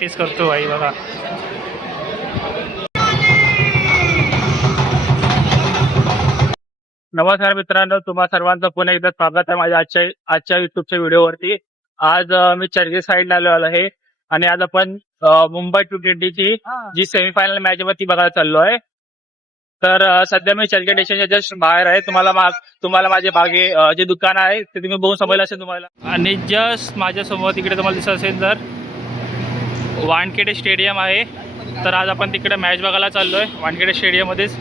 Practice करतो भाई बघा. नमस्कार मित्रांनो, तुम्हा सर्वांचं पुन्हा एकदा स्वागत आहे माझ्या आजच्या युट्यूबच्या व्हिडिओवरती. आज मी चर्गे साईडला आलो आहे आणि आज आपण मुंबई T20ची जी सेमीफायनल मॅच वरती बघायला चाललो आहे. तर सध्या मी चर्गे स्टेशनच्या जस्ट बाहेर आहे. तुम्हाला माझे मागे जे दुकान आहे ते तुम्ही बघून समजलं असेल तुम्हाला. आणि जस्ट माझ्या समोर तिकडे तुम्हाला दिसत असेल तर वानखेडे स्टेडियम आहे. तर आज आपण तिकडे मॅच बघायला चाललोय वानखेडे स्टेडियममध्येच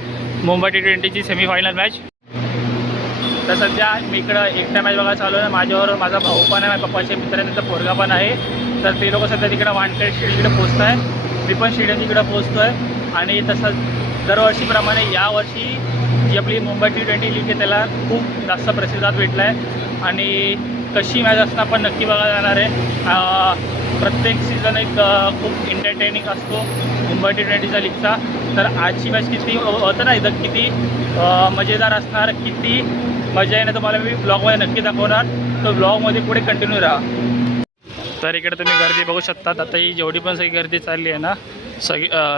मुंबई T20ची सेमीफायनल मॅच. तर सध्या मी इकडं एकटा मॅच बघायला चालू आहे. माझ्यावर माझा भाऊ पण आहे, माझ्या पप्पाचे मित्र आहे, त्यांचा पोरगा पण आहे. तर ते लोक सध्या तिकडं वानखेडे स्टेडियमकडे पोहोचत आहे. मी पण स्टेडियम तिकडे पोहोचतो आहे. आणि तसंच दरवर्षीप्रमाणे यावर्षी जी आपली मुंबई T20 लीग आहे त्याला खूप जास्त प्रतिसाद भेटला आहे. आणि कशी मॅच असणं पण नक्की बघायला जाणार आहे. प्रत्येक सीझन एक खूप एंटरटेनिंग असतो मुंबई T20चा लीगचा. तर आजची मॅच किती होतं ना इथं किती मजेदार असणार, किती मजा येणार तुम्हाला मी ब्लॉगमध्ये नक्की दाखवणार. तर ब्लॉगमध्ये पुढे कंटिन्यू राहा. तर इकडे तुम्ही गर्दी बघू शकता. आता ही जेवढी पण सगळी गर्दी चालली आहे ना,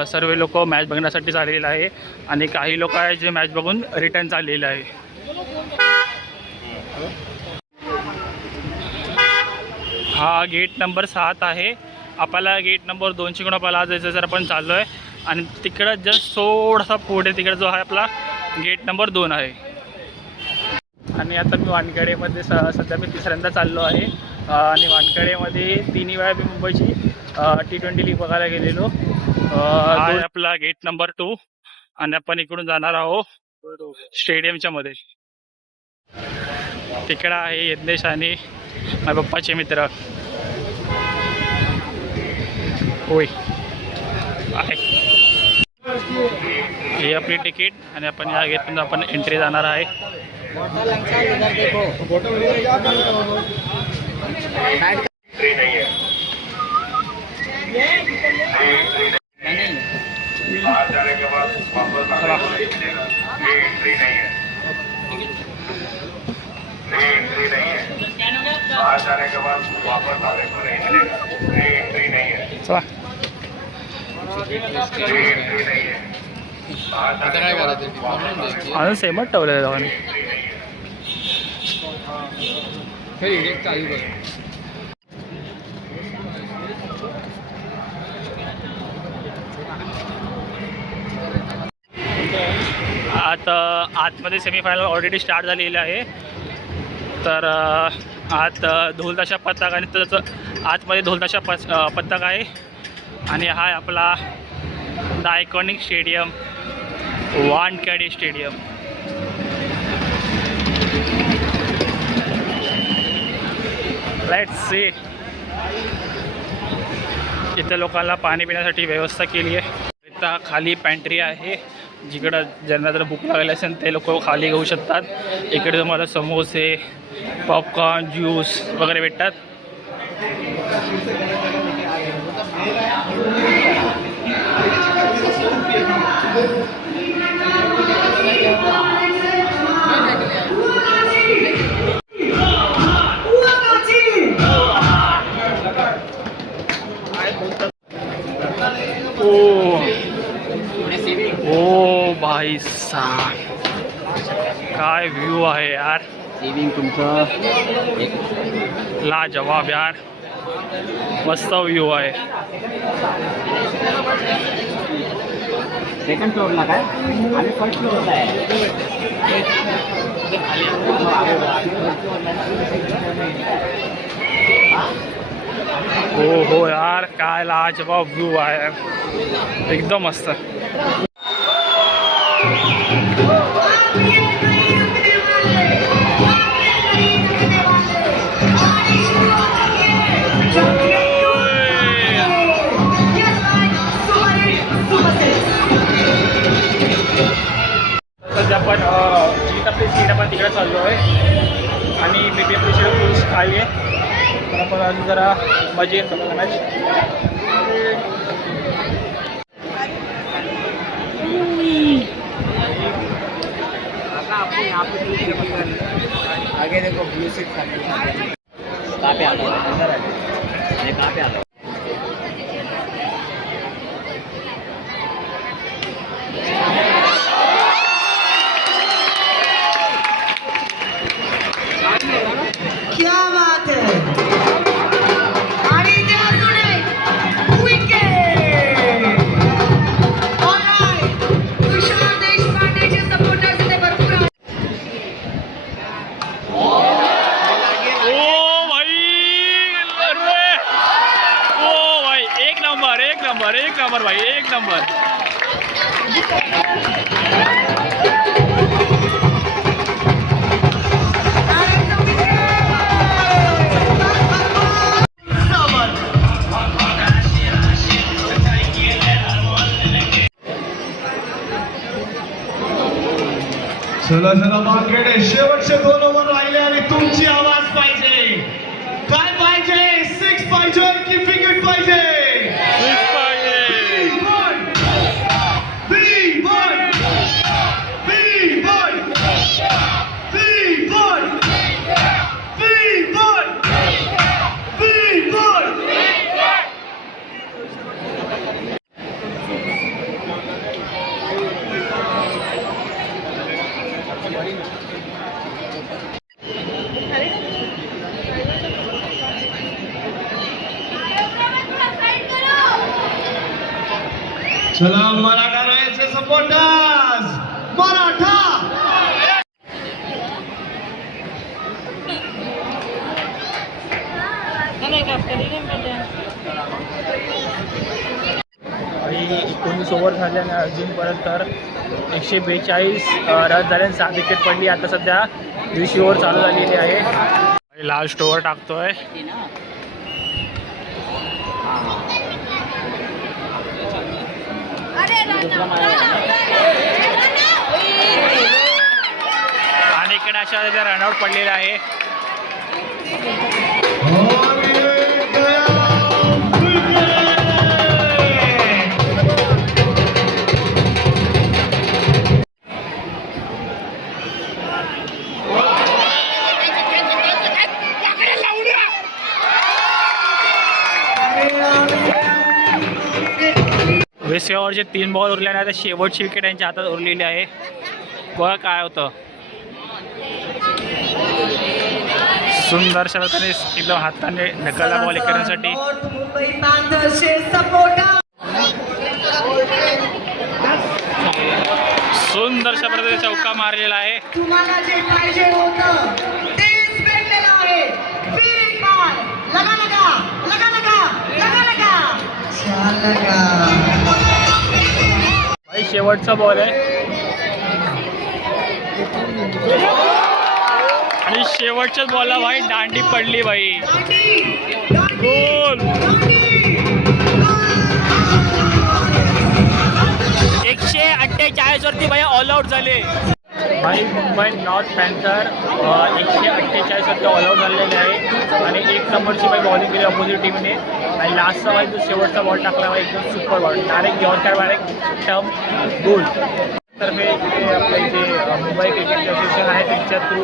सर्व लोक मॅच बघण्यासाठी चाललेलं आहे. आणि काही लोक आहे जे मॅच बघून रिटर्न चाललेलं आहे. हा गेट नंबर 7 आहे. आपल्याला गेट नंबर 2 आपल्याला आज जायचं जर आपण चाललो आहे. आणि तिकडं जस्ट थोडासा पुढे तिकडे जो आहे आपला गेट नंबर 2 आहे. आणि आता मी वानखेडेमध्ये सध्या मी तिसऱ्यांदा चाललो आहे. आणि वानखेडेमध्ये 3 वेळा मी मुंबईची T20 लीग बघायला गेलेलो. आपला गेट नंबर 2 आणि आपण इकडून जाणार आहोत स्टेडियमच्या मध्ये. तिकडं आहे यज्ञेश आणि माझ्या पप्पाचे मित्र होय आहे. ही आपली तिकीट आणि आपण या गेटमधून आपण एंट्री जाणार आहे. चला अजून सेमच ठेवलं आहे दोघांनी. आता आतमध्ये सेमीफायनल ऑलरेडी स्टार्ट झालेली आहे. तर आत ढोलताशा पथक आणि त्याचं आतमध्ये ढोलताशा पथक आहे. आणि हा आहे आपला the iconic stadium Wankhede stadium. Let's see. इथं लोकांना पाणी पिण्यासाठी व्यवस्था केली आहे. इथं खाली पॅन्ट्री आहे, जिकडं ज्यांना जर भूक लागली असेल ते लोक खाली घेऊ शकतात. इकडे तुम्हाला समोसे, पॉपकॉर्न, ज्यूस वगैरे भेटतात. ओ भाई साहब, काय व्ह्यू आहे यार. सेविंग तुमचं लाजवाब यार, मस्त व्ह्यू आहे. सेकंड फ्लोअरला काय आम्ही फर्स्ट फ्लोअरला आहे. हो हो यार, काय लाजवाब व्ह्यू आहे, एकदम मस्त. सध्या आपण जी आपली सीट आपण तिकडे चाललो आहे आणि मी बी आपली सीट फुल खाली आहे. तर आपण अजून जरा मजा येत बघा मॅच. आगे देखो ब्लू सीट कहाँ पे आ गया, अंदर आ गया, कहाँ पे आ गया. एक नंबर भाई, एक नंबर. चला चला मार्केट शेवटचे 2 ओव्हर राहिले आणि तुमची आवाज पाहिजे. काय पाहिजे? 6 पाहिजे की विकेट पाहिजे? चला मराठा रॉयल्सचे सपोर्टर्स, मराठा. आणि 19 ओव्हर झाले आणि अजूनपर्यंत तर 142 रन झाले आणि 7 विकेट पडली. आता सध्या 20 ओव्हर चालू झालेली आहे. लास्ट ओव्हर टाकतोय. आणि इकडे अशा रनआउट पडलेला आहे. वीस ओव्हरचे 3 बॉल उरले आणि आता शेवटची विकेट यांच्या हातात उरलेली आहे. बघा काय होतं. सुंदर शब्दाने एकदम हाताने ढकलला बॉल करण्यासाठी. सुंदर शब्दाने चौका मारलेला आहे. तुम्हाला जे पाहिजे होतं तेच भेटलेलं आहे. लगा लगा लगा लगा लगा लगा छान लगा. भाई शेवटचा बॉल आहे आणि शेवटच्याच बॉलला भाई दांडी पडली भाई. गोल. 148 वरती भाई ऑल आउट झाले. भाई मुंबई नॉर्थ पॅन्थर 148 वरती ऑल आउट झालेले आहे आणि 1 नंबरची भाई बॉलिंग केली अपोजिट टीमने. आणि लास्टचा भाई जो शेवटचा बॉल टाकला भाई एकदम super ball direct yorker direct term goal. तर हे आपलं इथे मुंबई क्रिकेट असोसिएशन आहे त्यांच्या थ्रू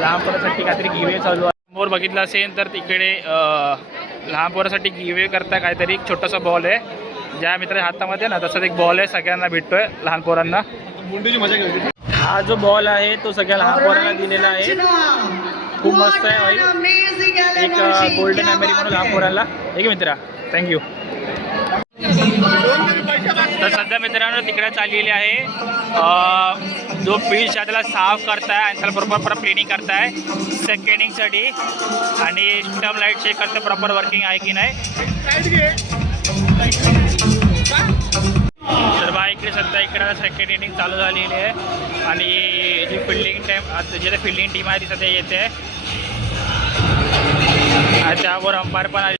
लहान पोरांसाठी काहीतरी गिवे चालू आहे. समोर बघितलं असेल तर तिकडे लहान पोरांसाठी गिवे करता काहीतरी एक छोटासा बॉल आहे. ज्या मित्राच्या हातामध्ये ना तसाच एक बॉल आहे सगळ्यांना भेटतोय लहान पोरांना. हा जो बॉल आहे तो सगळ्या लहान पोरांना दिलेला आहे. खूप मस्त आहे भाई. एक गोल्डन मेमरी म्हणून लहान पोरांना. ठीक आहे मित्रा, थँक्यू. तर सध्या मित्रांनो तिकडे चाललेली आहे. जो पिच आहे त्याला साफ करताय आणि त्याला प्रॉपर क्लिनिंग करताय सेकंड इनिंगसाठी. आणि स्टम्प लाईट चेक करते प्रॉपर वर्किंग आहे की नाही. तर बा इकडे सध्या इकडे सेकंड इनिंग चालू झालेली आहे आणि जी फिल्डिंग फिल्डिंग टीम आहे ती सध्या येते आहे. त्यावर अंपायर पण आले.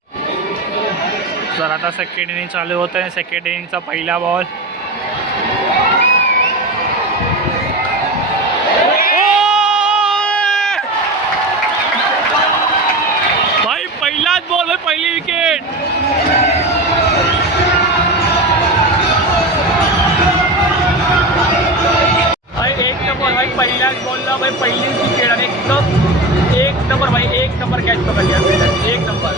तर आता सेकंड इनिंग चालू होतं आहे. सेकंड इनिंगचा पहिला बॉल. भाई पहिलाच बॉल आहे, पहिली विकेट. भाई 1 नंबर भाई. पहिल्याच बॉलला भाई पहिलीच विकेट आणि एकदम 1 नंबर भाई. 1 नंबर कॅच पकडली आहे. 1 नंबर.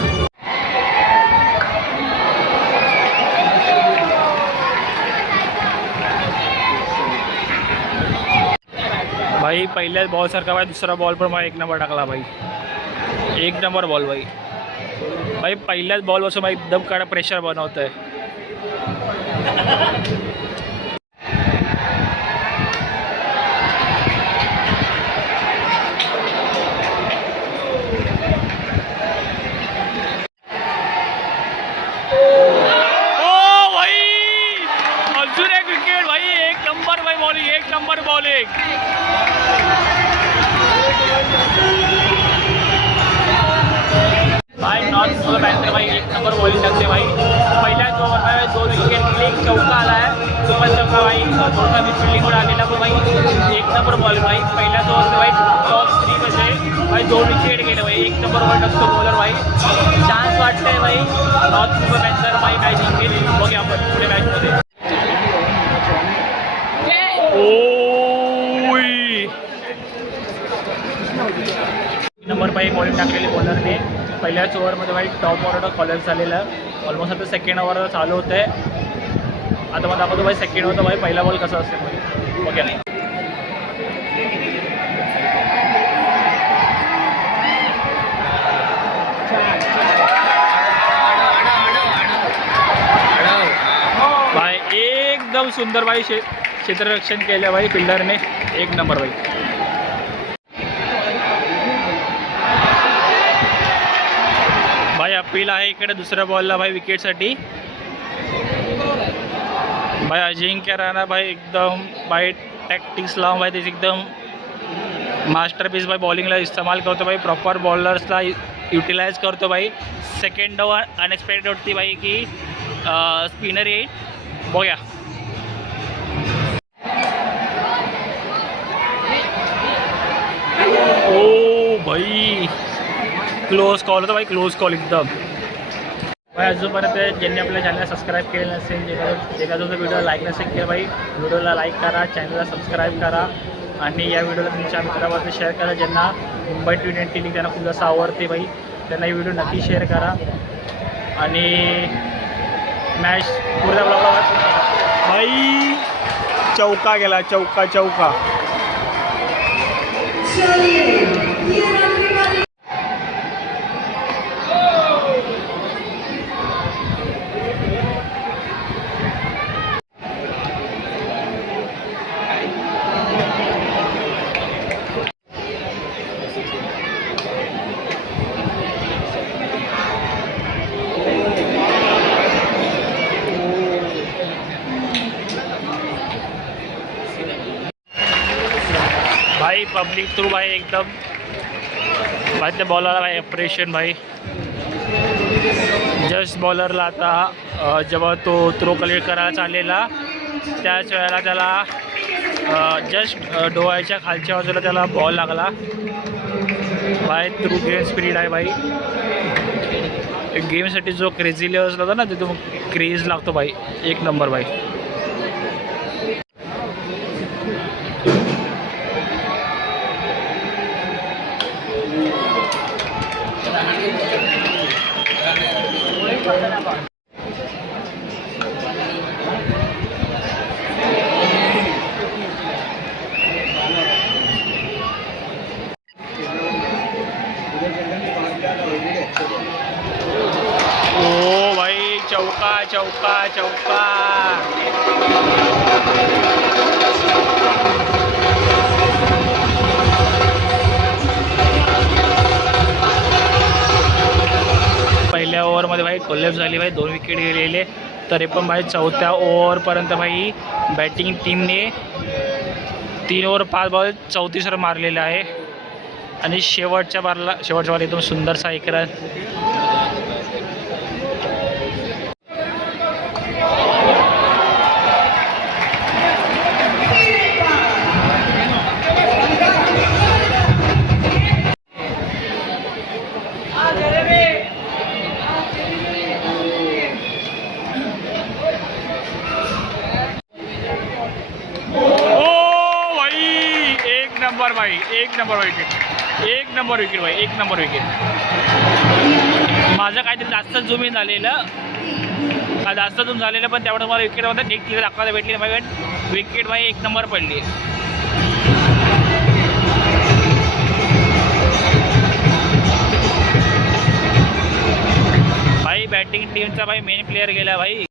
भाई पहिल्याच बॉलसारखा भाई दुसरा बॉल पण भाई 1 नंबर टाकला भाई. 1 नंबर बॉल भाई. भाई पहिल्याच बॉलपासून भाई एकदम कडा प्रेशर बनवत आहे. ओ भाई थोडासा मिसफिल्डिंगवर आलेला पण भाई एक नंबर बॉल भाई पहिल्याच ओव्हरमध्ये भाई टॉप 3 मध्ये भाई 2 विकेट गेले भाई. एक नंबर वर असतो बॉलर भाई. चान्स वाटतंय भाई नॉर्थ मुंबई पॅन्थर भाई मॅच जिंकेल. बघूया आपण पुढे मॅचमध्ये. नंबर भाई बॉलिंग टाकलेली बॉलरने पहिल्याच ओव्हरमध्ये भाई टॉप ऑर्डर कॉलर झालेला. ऑलमोस्ट आता सेकंड ओव्हर चालू होतं आहे. आता मला दाखवतो भाई सेकंड होतं भाई पहिला बॉल कसा असेल भाई. ओके भाई एकदम सुंदर भाई क्षेत्ररक्षण केलं भाई फिल्डरने. एक नंबर भाई. भाई अपील आहे इकडे दुसऱ्या बॉलला भाई विकेटसाठी. भाई अजिंक्य राणा भाई एकदम भाई टॅक्टिक्स लावून भाई त्याची एकदम मास्टरपीस भाई बॉलिंगला इस्तेमाल करतो भाई. प्रॉपर बॉलर्सला युटिलाइज करतो भाई. सेकंड ओव्हर अनएक्सपेक्टेड होती भाई की स्पिनर येईल. बघूया. ओ भाई क्लोज कॉल होता भाई. क्लोज कॉल एकदम भाई. अजूनपर्यंत ज्यांनी आपल्या चॅनलला सबस्क्राईब केलं नसेल एखादा जो व्हिडिओ लाईक नसेल केलं भाई व्हिडिओला लाईक करा. चॅनलला सबस्क्राईब करा आणि या व्हिडिओला तुमच्या मित्रांमध्ये शेअर करा. ज्यांना मुंबई टी20 लीग त्यांना खूप जास्त आवडते भाई त्यांना ही व्हिडिओ नक्की शेअर करा. आणि मॅच पुढल्या ब्लॉगला भाई चौका गेला. चौका चौका. भाई पब्लिक थ्रू भाई एकदम भाई त्या बॉलरला भाई अप्रिशिएशन भाई. जस्ट बॉलरला आता जेव्हा तो थ्रो कलेक्ट करायला चाललेला त्याच वेळेला त्याला जस्ट डोळ्याच्या खालच्या बाजूला त्याला बॉल लागला भाई. थ्रू गेम स्पिरिट आहे भाई. गेमसाठी जो क्रेझी लेवल्स होता ना तिथून क्रेज लागतो भाई. एक नंबर भाई. ओ भाई चौका चौका चौका. पहिल्या ओव्हरमध्ये भाई कोलॅप्स झाली भाई. 2 विकेट गेलेले तरी पण भाई चौथ्या ओव्हरपर्यंत भाई बॅटिंग टीमने 3 ओव्हर 5 बॉल 34 रन मारलेले आहे. आणि शेवटच्या बार एकदम सुंदरसा एक रन. नंबर भाई. एक नंबर विकेट. एक नंबर विकेट भाई. एक नंबर विकेट. माझं काहीतरी जास्त झूम इन झालेलं जास्त झूम झालेलं पण त्यामुळे मला विकेटमध्ये एक क्लिअर दाखवायला भेटली भाई. विकेट भाई एक नंबर पडली. भाई बॅटिंग टीमचा भाई मेन प्लेअर गेला भाई.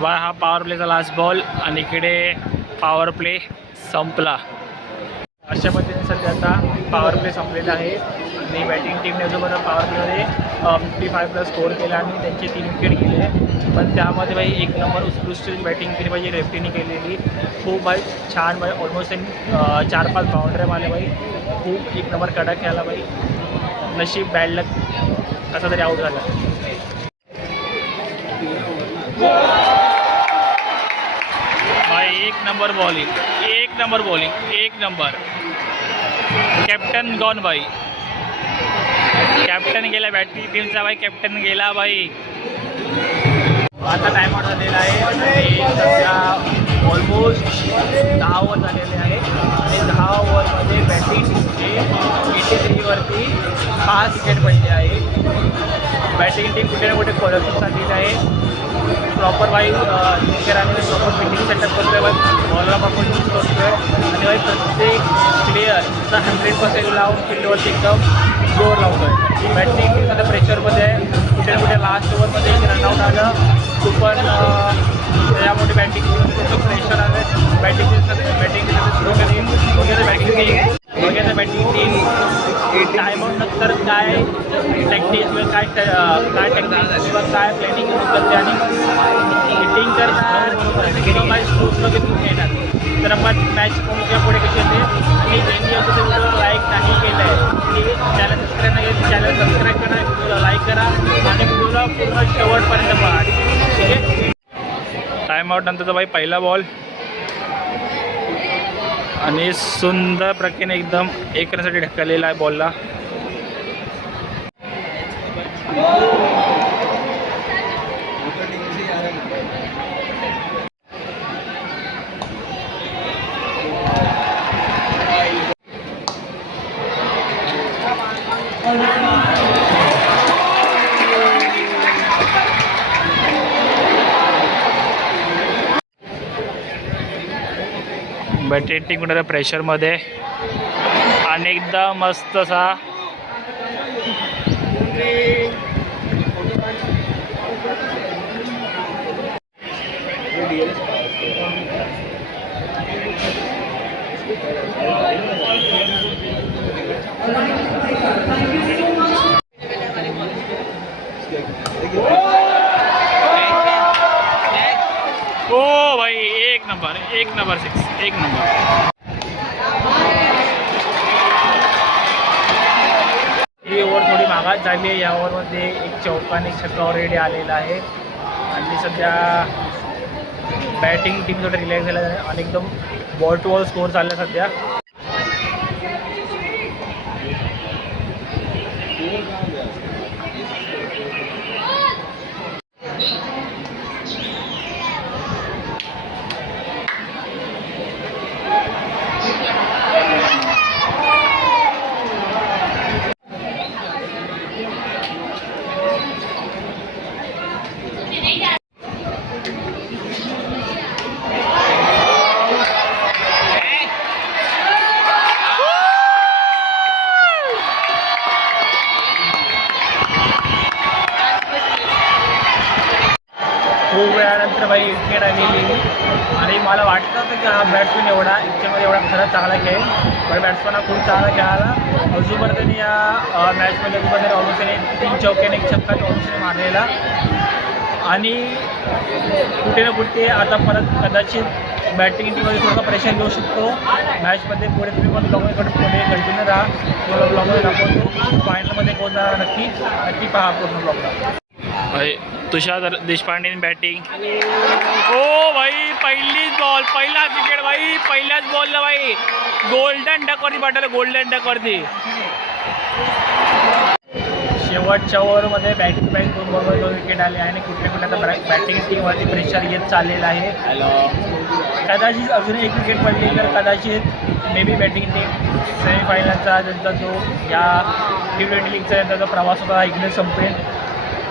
भाई हा पॉवर प्लेचा लास्ट बॉल आणि इकडे पॉवर प्ले संपला. अशा पद्धतीने सध्या आता पॉवर प्ले संपलेला आहे आणि बॅटिंग टीमने जो बरं पॉवर प्लेमध्ये 55+ स्कोअर केला आणि त्यांचे 3 विकेट गेले. पण त्यामध्ये भाई एक नंबर उत्कृष्ट बॅटिंग केली पाहिजे लेफ्टीने केलेली. खूप भाई छान भाई ऑलमोस्ट 4-5 बाउंड्री मारले भाई. खूप एक नंबर कडक खेळला भाई. नशीब बॅड लक कसा तरी आऊट झाला. भाई एक नंबर बॉलिंग एक नंबर. कॅप्टन गॉन भाई. कॅप्टन गेला बॅटिंग टीमचा भाई. कॅप्टन गेला भाई. आता टाइम आउट झालेला आहे आणि सध्या ऑलमोस्ट 10 ओव्हर झालेले आहे आणि 10 ओव्हरमध्ये बॅटिंग टीमचे 83वरती 5 विकेट पडले आहे. बॅटिंग टीम कुठे ना कुठे कोलॅप्स झालेली आहे. प्रॉपर भाई निकराने प्रॉपर फिटिंग सेटअप करतो आहे भाई. बॉलला प्रॉपर यूज करतो आहे आणि भाई प्रत्येक प्लेयरचा 100% लावून फील्डवरती एकदम जोर लावतो आहे. बॅटिंग टीम सध्या प्रेशरमध्ये आहे. कुठे ना कुठे लास्ट ओव्हरमध्ये एक रनआउट आलं तो पण त्यामुळे बॅटिंग टीम प्रेशर आलं आहे. बॅटिंग टीम सुरू करेल वगैरे बॅटिंग टीम टाईमआउट नंतर काय टॅक्टिक्स किंवा काय टेक्निक्स किंवा काय प्लॅनिंग करते आणि हिटिंग करणार किंवा मॅच स्ट्रोक्स घेऊन येणार. तर आपण मॅच कोणत्या पुढे कशी येते आणि ज्यांनी असं व्हिडिओला लाईक नाही केलं आहे की चॅनल सबस्क्राईब नाही केलं चॅनल सबस्क्राईब करा. व्हिडिओला लाईक करा आणि व्हिडिओला पूर्ण शेवटपर्यंत पहा. ठीक आहे. टाईमआउट नंतरचा भाई पहिला बॉल आणि सुंदर प्रकारे एकदम एक रनसाठी ढकललेला आहे बॉलला. बॅटिंग टीम कुठे प्रेशरमध्ये आणि एकदम मस्त असा ओ भाई एक नंबर 6 एक नंबर. ही ओव्हर थोडी मागास झाली आहे. या ओव्हरमध्ये एक चौका आणि एक छक्का ऑलरेडी आलेला आहे आणि सध्या बॅटिंग टीम थोडं रिलॅक्स झालं आहे आणि एकदम बॉल टू बॉल स्कोअर चालला सध्या. खूप वेळानंतर भाई विकेट आलेली आणि मला वाटतं होतं की हा बॅट्समॅन याच्यामध्ये एवढा खरंच चांगला खेळ पण बॅट्समॅन हा खूप चांगला खेळाला. अजूनपर्यंत त्यांनी या मॅचमध्ये अजूनपर्यंत ऑलमोस्ट त्याने 3 चौक्याने 1 छक्का ऑलमोस्ट मारलेला आणि कुठे ना कुठे आता परत कदाचित बॅटिंग टीममध्ये थोडंसं प्रेशर घेऊ शकतो मॅचमध्ये. पुढे तुम्ही पण ब्लॉगमध्ये पुढे कंटिन्यू राहा. तुम्हाला ब्लॉगमध्ये दाखवतो फायनलमध्ये कोण जाणार नक्की पहा पूर्ण ब्लॉगला. तुषार देशपांडे बॅटिंग. ओ भाई पहिलाच विकेट भाई. पहिल्याच बॉलला भाई गोल्डन डकवरती पाठवलं. गोल्डन डकवरती शेवटच्या ओव्हरमध्ये बॅक टू बॅक 2 बॉलवर 2 विकेट आले आणि कुठे कुठे आता बॅटिंग टीमवरती प्रेशर येत चाललेलं आहे. कदाचित अजून 1 विकेट पडली तर कदाचित मे बी बॅटिंग टीम सेमीफायनलचा त्यांचा जो या T20 लीगचा त्यांचा प्रवास होता इकडे संपेल.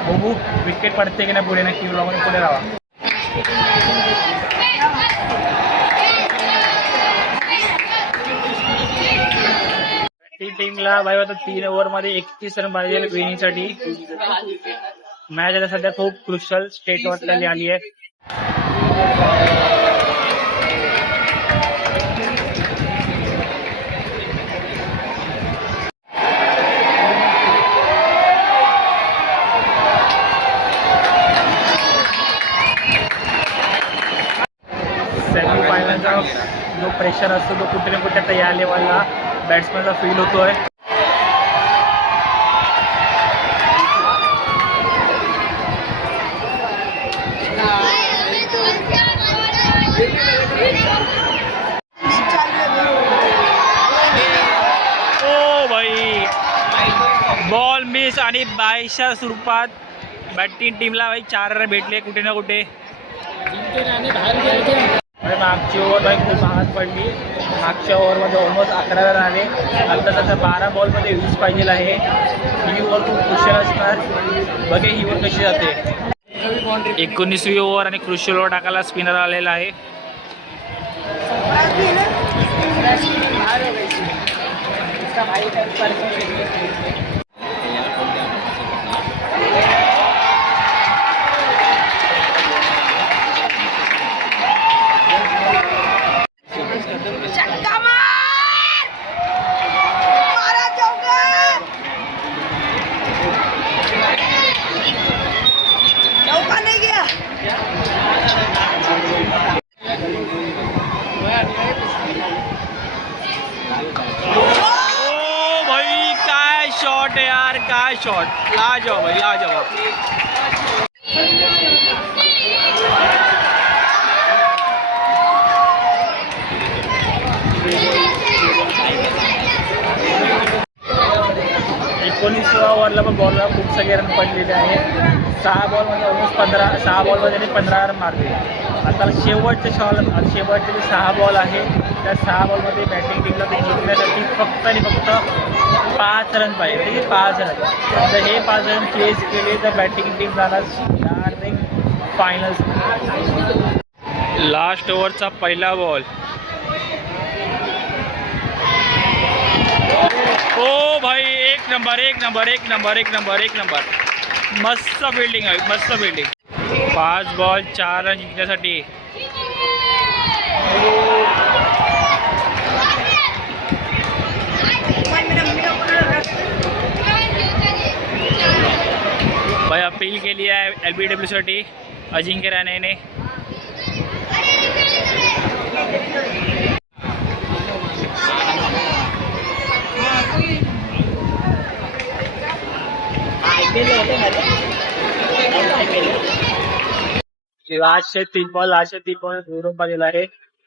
बघू विकेट पडते की नाही पुढे. नक्की ब्लॉगमध्ये पुढे राहा. टीमला भाई आता 3 ओव्हरमध्ये 31 रन पाहिजे विनिंगसाठी. मॅच आता सध्या खूप क्रुशियल स्टेटवरती आली आहे. प्रेशर असतो तो कुठे ना कुठे आता या लेवलला बॅट्समॅनला फील होतोय. ओ भाई बॉल मिस आणि 22च्या स्वरूपात बॅटिंग टीमला भाई 4 रन भेटले कुठे ना कुठे. मागची ओव्हर भाई खूप महाग पडली. मागच्या ओव्हरमध्ये ऑलमोस्ट 11 रन आले. आता तसं 12 बॉलमध्ये 20 पाहिजे आहे. ही ओव्हर खूप क्रुशियल असणार. बघे ही ओव्हर कशी जाते. 19वी ओव्हर आणि क्रुशियल ओव्हर टाकायला स्पिनर आलेला आहे. शॉट यार, काय शॉट, लाजवाब भाई लाजवाब. ओव्हरला पण बॉलला खूप सगळे रन पडलेले आहेत. 6 बॉलमध्ये ऑलमोस्ट 6 बॉलमध्ये त्यांनी 15 रन मारले. आता शेवटचे जे 6 बॉल आहे त्या 6 बॉलमध्ये बॅटिंग टीमला ते जिंकण्यासाठी फक्त आणि फक्त 5 रन पाहिजे. म्हणजे 5 रन. जर हे 5 रन चेस केले तर बॅटिंग टीम जाणार फायनल्स. लास्ट ओव्हरचा पहिला बॉल. ओ भाई एक नंबर. मस्त फिल्डिंग आहे, मस्त फिल्डिंग. 5 बॉल 4 रन जिंकण्यासाठी. भाई अपील केली आहे LBW साठी अजिंक्य राणेने. लास्टचे 3 बॉल धरून पाहिलेला आहे.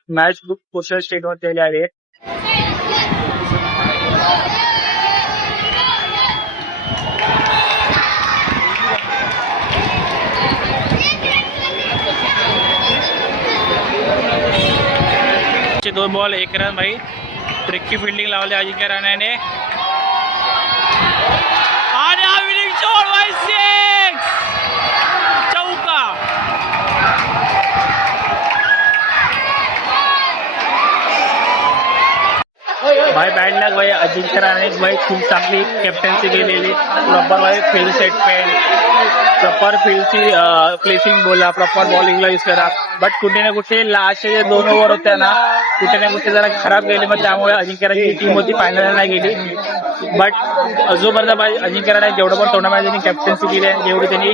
मॅच बुक पोस्टल स्टेटवर केले आहे. चे 2 बॉल 1 रन भाई. ट्रिकी फिल्डिंग लावली अजिंक्य राणेने. आणि हा विनिंग शॉट भाई 6 चौका. भाई बॅड लक भाई. अजिंक्य राणे भाई खूप चांगली कॅप्टन्सी केलेली. प्रॉपर भाई फील्ड सेटमेंट, प्रॉपर फील्डची प्लेसिंग बोला, प्रॉपर बॉलिंगला यूज करा. बट कुठे ना कुठे लास्टचे जे 2 ओव्हर होत्या ना कुठे ना कुठे जरा खराब गेले. मग त्यामुळे अजिंक्य राणेची टीम होती फायनलला नाही गेली. बट जोपर्यंत भाई अजिंक्य राणे जेवढं पण टुर्नामेंट त्यांनी कॅप्टन्सी केली आहे, जेवढी त्यांनी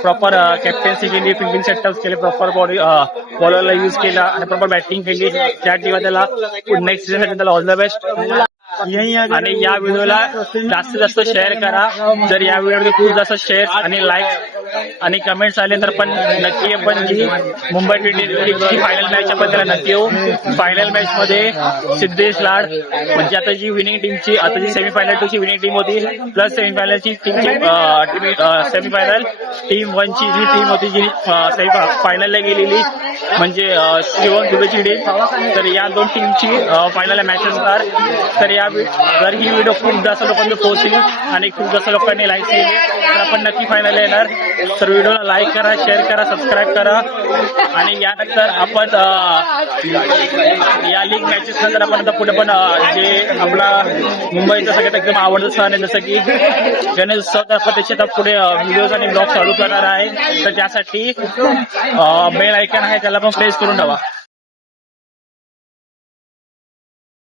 प्रॉपर कॅप्टन्सी केली, फिल्डिंग सेटअप केले, प्रॉपर बॉलरला यूज केला आणि प्रॉपर बॅटिंग केली, त्या टीमला त्याला नेक्स्ट सीझनसाठी त्याला ऑल द बेस्ट. आणि या व्हिडिओला जास्तीत जास्त शेअर करा. जर या व्हिडिओमध्ये खूप जास्त शेअर आणि लाईक आणि कमेंट्स आले तर पण नक्की आपण जी मुंबई लीगची फायनल मॅच आपण त्याला नक्की येऊ. फायनल मॅच मध्ये सिद्धेश लाड म्हणजे आता जी विनिंग टीमची, आता जी सेमीफायनल 2 ची विनिंग टीम होती प्लस सेमीफायनलची टीमची सेमीफायनल टीम 1 ची जी टीम होती जी फायनलला गेलेली म्हणजे शिवम दुबेची टीम. तर या 2 टीमची फायनल मॅच असणार. तर जर ही व्हिडिओ खूप जास्त लोकांना पोहोचली आणि खूप जास्त लोकांनी लाईक केली तर आपण नक्की फायनल येणार. तर व्हिडिओला लाईक करा, शेअर करा, सबस्क्राईब करा. आणि यानंतर आपण या लीग मॅचेस नंतर आपण आता पुढे पण जे आपला मुंबईचा सगळ्यात एकदम आवडतं सण आहे जसं की गणेश उत्सव, तर आपण त्याच्यात पुढे व्हिडिओज आणि ब्लॉग चालू करणार आहे. तर त्यासाठी बेल आयकॉन आहे त्याला पण प्रेस करून ठेवा.